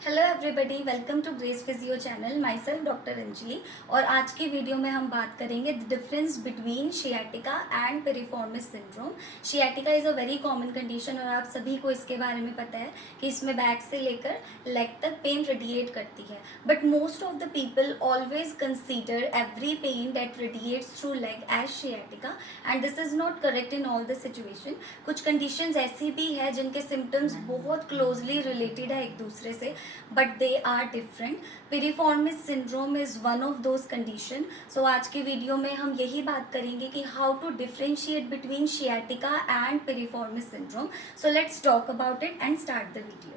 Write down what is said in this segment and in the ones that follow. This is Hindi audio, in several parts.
Hello everybody, welcome to Grace physio channel. Myself doctor Anjali. और आज की वीडियो में हम बात करेंगे the difference between sciatica and piriformis syndrome. Sciatica is a very common condition और आप सभी को इसके बारे में पता है कि इसमें बैक से लेकर लेग तक पेन रेडिएट करती है। But most of the people always consider every pain that radiates through leg as sciatica and this is not correct in all the situation. कुछ कंडीशंस ऐसी भी है जिनके सिम्टम्स बहुत क्लोजली रिलेटेड है एक दूसरे से, but they are different. Piriformis syndrome is one of those condition. So आज की वीडियो में हम यही बात करेंगे कि how to differentiate between sciatica and piriformis syndrome. So let's talk about it and start the video.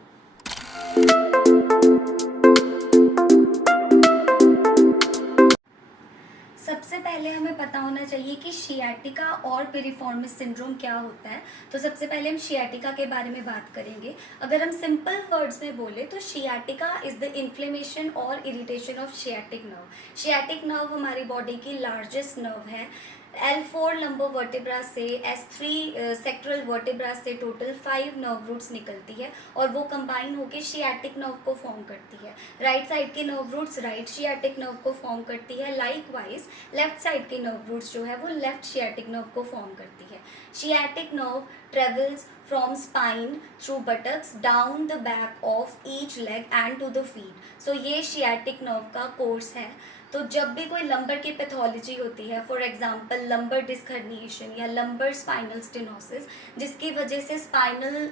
सबसे पहले हमें पता होना चाहिए कि शियाटिका और पेरिफॉर्मिस सिंड्रोम क्या होता है। तो सबसे पहले हम शियाटिका के बारे में बात करेंगे। अगर हम सिंपल वर्ड्स में बोले तो शियाटिका इज द इन्फ्लेमेशन और irritation of sciatic nerve. Sciatic nerve हमारी बॉडी की लार्जेस्ट नर्व है। L4 लंबो वर्टेब्रा से S3 सेक्ट्रल वर्टेब्रा से टोटल 5 नर्व रूट्स निकलती है और वो कंबाइन होकर शियाटिक नर्व को फॉर्म करती है। राइट साइड के nerve roots right sciatic nerve को फॉर्म करती है। लाइकवाइज लेफ्ट साइड के नर्व रूट्स जो है वो लेफ्ट शियाटिक नर्व को फॉर्म करती है। Sciatic nerve travels from spine through buttocks down the back of each leg and to the feet. So ये शियाटिक नर्व का कोर्स है। तो जब भी कोई लंबर की पैथोलॉजी होती है, for example lumbar disc herniation या लंबर स्पाइनल स्टेनोसिस, जिसकी वजह से स्पाइनल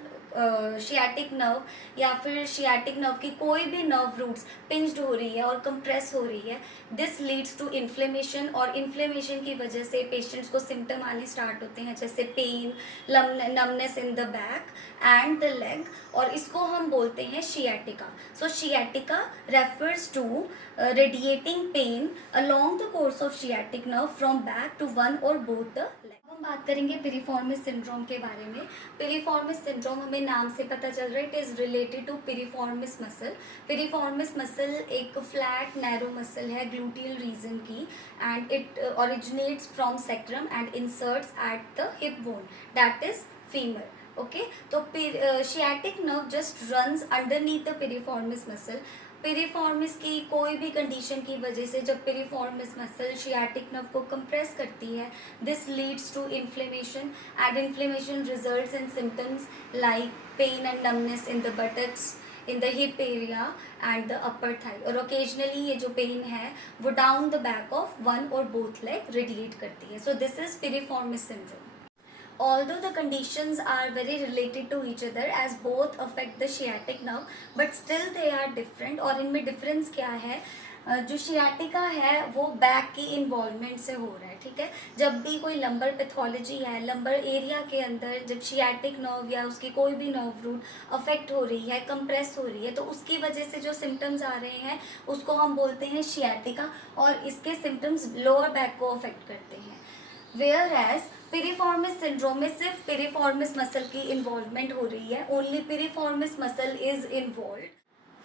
शियाटिक नर्व या फिर शियाटिक नर्व की कोई भी नर्व रूट्स पिंच्ड हो रही है और कंप्रेस हो रही है, दिस लीड्स टू इन्फ्लेमेशन। और इन्फ्लेमेशन की वजह से पेशेंट्स को सिम्टम आने स्टार्ट होते हैं जैसे pain, numbness in the back and the leg, और इसको हम बोलते हैं sciatica. So sciatica refers to radiating pain along the course of sciatic nerve from back to one और बोथ द लेग। हम बात करेंगे पिरिफॉर्मिस सिंड्रोम के बारे में। पिरिफॉर्मिस सिंड्रोम हमें नाम से पता चल रहा है, it is related to piriformis muscle. Piriformis muscle एक फ्लैट नैरो मसल है ग्लूटियल रीजन की, and it originates from sacrum and inserts at the hip bone, that is femur. Okay, तो sciatic nerve just runs underneath the piriformis muscle. Piriformis की कोई भी कंडीशन की वजह से जब पिरिफॉर्मिस मसल शियाटिक नर्व को कंप्रेस करती है, this leads to inflammation and inflammation results in symptoms like pain and numbness in the buttocks, in the hip area and the upper thigh. और ओकेजनली ये जो पेन है वो down the back of one और बोथ लेग रेडिएट करती है। So this is piriformis syndrome. Although the conditions are very related to each other as both affect the sciatic nerve, but still they are different। और इनमें डिफरेंस क्या है? जो शियाटिका है वो बैक की इन्वॉल्वमेंट से हो रहा है, ठीक है। जब भी कोई लंबर पैथोलॉजी है, लंबर एरिया के अंदर जब शियाटिक नर्व या उसकी कोई भी नर्व रूट अफेक्ट हो रही है, कंप्रेस हो रही है, तो उसकी वजह से जो सिम्टम्स आ रहे हैं उसको हम बोलते हैं शियाटिका, और इसके सिम्टम्स लोअर बैक को अफेक्ट करते हैं। वेयर एज पिरिफॉर्मिस सिंड्रोम में सिर्फ पिरिफॉर्मिस मसल की इन्वॉल्वमेंट हो रही है, only piriformis muscle is involve.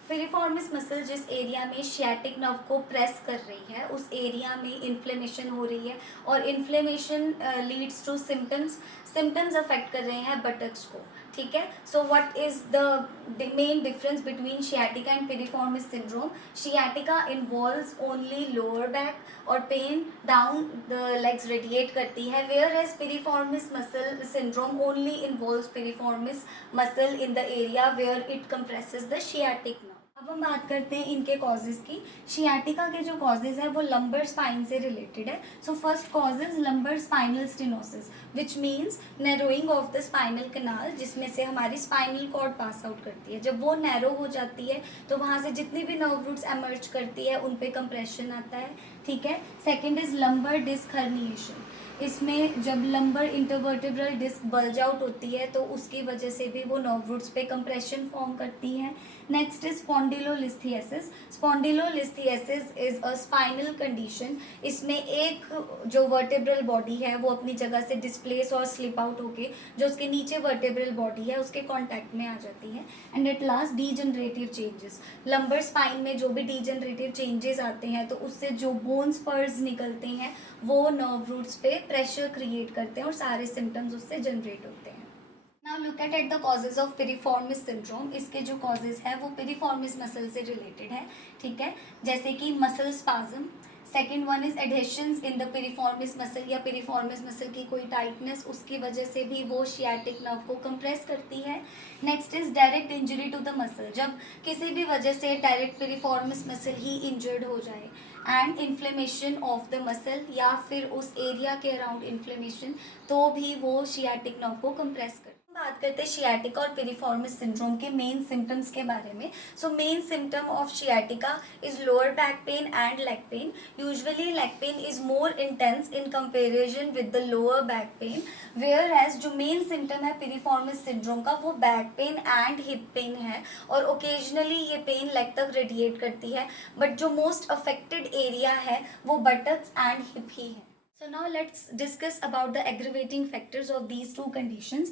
Piriformis muscle जिस एरिया में शियाटिक नर्व को प्रेस कर रही है उस एरिया में इन्फ्लेमेशन हो रही है, और inflammation leads to symptoms affect कर रहे हैं बटक्स को, ठीक है। So what is the main difference between sciatica and piriformis syndrome? Sciatica involves only lower back और pain down the legs radiate करती है, whereas piriformis muscle syndrome only involves piriformis muscle in the area where it compresses the sciatic nerve. अब हम बात करते हैं इनके कॉजेज़ की। शियाटिका के जो कॉजेज़ हैं वो लंबर स्पाइन से रिलेटेड है। So first cause is lumbar spinal stenosis, which means narrowing of the spinal canal, जिसमें से हमारी स्पाइनल कॉर्ड पास आउट करती है। जब वो नैरो हो जाती है तो वहाँ से जितनी भी नर्व रूट्स एमर्ज करती है उन पे कंप्रेशन आता है, ठीक है। Second is lumbar disc herniation. इसमें जब lumbar intervertebral disc bulge out होती है तो उसकी वजह से भी वो नर्व रूट्स पे कंप्रेशन फॉर्म करती है। Next is spondylolisthesis. Spondylolisthesis is a spinal condition. इसमें एक जो वर्टेब्रल बॉडी है वो अपनी जगह से डिस्प्लेस और स्लिप आउट होके जो उसके नीचे वर्टेब्रल बॉडी है उसके कॉन्टैक्ट में आ जाती है। And at last degenerative changes. Lumbar spine में जो भी डीजनरेटिव चेंजेस आते हैं तो उससे जो बोन स्पर्स निकलते हैं वो नर्व रूट्स पे प्रेशर क्रिएट करते हैं और सारे सिम्टम्स उससे जनरेट होते हैं। Now look at the causes of piriformis syndrome. इसके जो कॉजेज है वो पिरिफॉर्मिस मसल से रिलेटेड है, ठीक है। जैसे कि muscle spasm, second one is adhesions in the piriformis muscle, या पिरिफॉर्मिस मसल की कोई टाइटनेस, उसकी वजह से भी वो शियाटिक नर्व को कंप्रेस करती है। Next is direct injury to the muscle, जब किसी भी वजह से डायरेक्ट पिरिफॉर्मिस मसल ही इंजर्ड हो जाए। And inflammation of the muscle, या फिर उस एरिया के अराउंड इन्फ्लेमेशन, तो भी वो शियाटिक नर्व को कंप्रेस करती है। बात करते हैं शियाटिका और पिरिफॉर्मिस सिंड्रोम के मेन सिम्टम्स के बारे में। So main symptom of sciatica is lower back pain and leg pain. Usually leg pain is more intense in comparison with the lower back pain, whereas जो मेन सिम्टम है पिरिफॉर्मिस सिंड्रोम का वो back pain and hip pain है, और ओकेजनली ये पेन लेग तक रेडिएट करती है, बट जो मोस्ट अफेक्टेड एरिया है वो बटक्स एंड हिप ही है। So now let's discuss about the aggravating factors of these two conditions.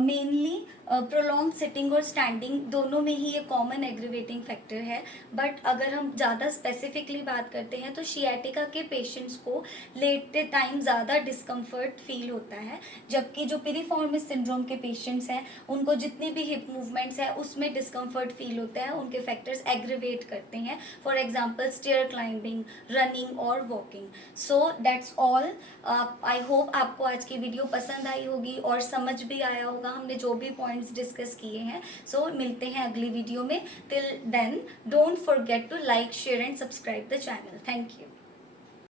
Mainly prolonged sitting और standing दोनों में ही ये common aggravating factor है, but अगर हम ज़्यादा specifically बात करते हैं तो sciatica के patients को लेटे टाइम ज़्यादा discomfort feel होता है, जबकि जो piriformis syndrome के patients हैं उनको जितनी भी hip movements है उसमें discomfort feel होता है, उनके factors aggravate करते हैं, for example stair climbing, running और walking. So that's all. I hope आपको आज की वीडियो पसंद आई होगी और समझ भी आया होगा हमने जो भी पॉइंट्स डिस्कस किए हैं। सो मिलते हैं अगली वीडियो में। Till then don't forget to like, share and subscribe the channel. Thank you.